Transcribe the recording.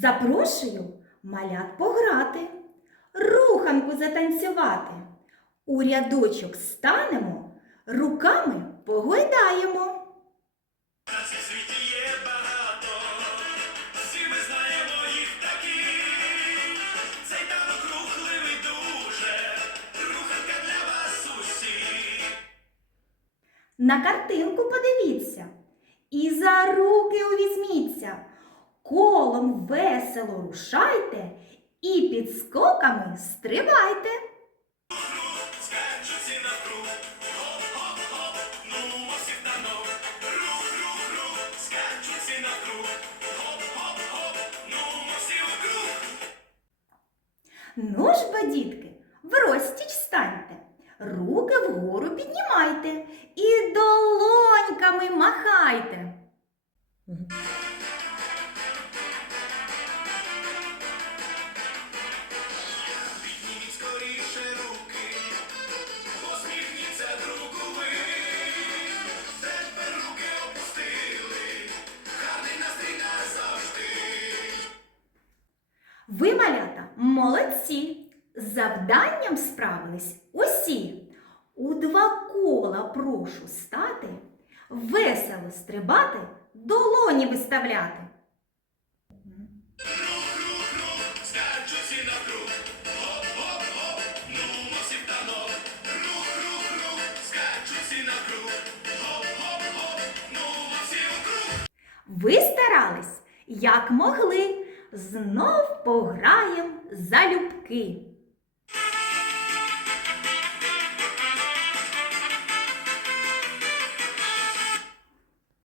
Запрошую малят пограти, руханку затанцювати. У рядочок станемо, руками погойдаємо. На картинку подивіться і за руки увізьміться. Колом весело рушайте і стрибайте. Всі навкруг, хоп-хоп-хоп, ну ж бо, дітки, врозтіч станьте, руки вгору піднімайте і долоньками махайте. Ви, малята, молодці! Завданням справились усі. У два кола прошу стати, весело стрибати, долоні виставляти. Ви старались, як могли, знов пограєм залюбки.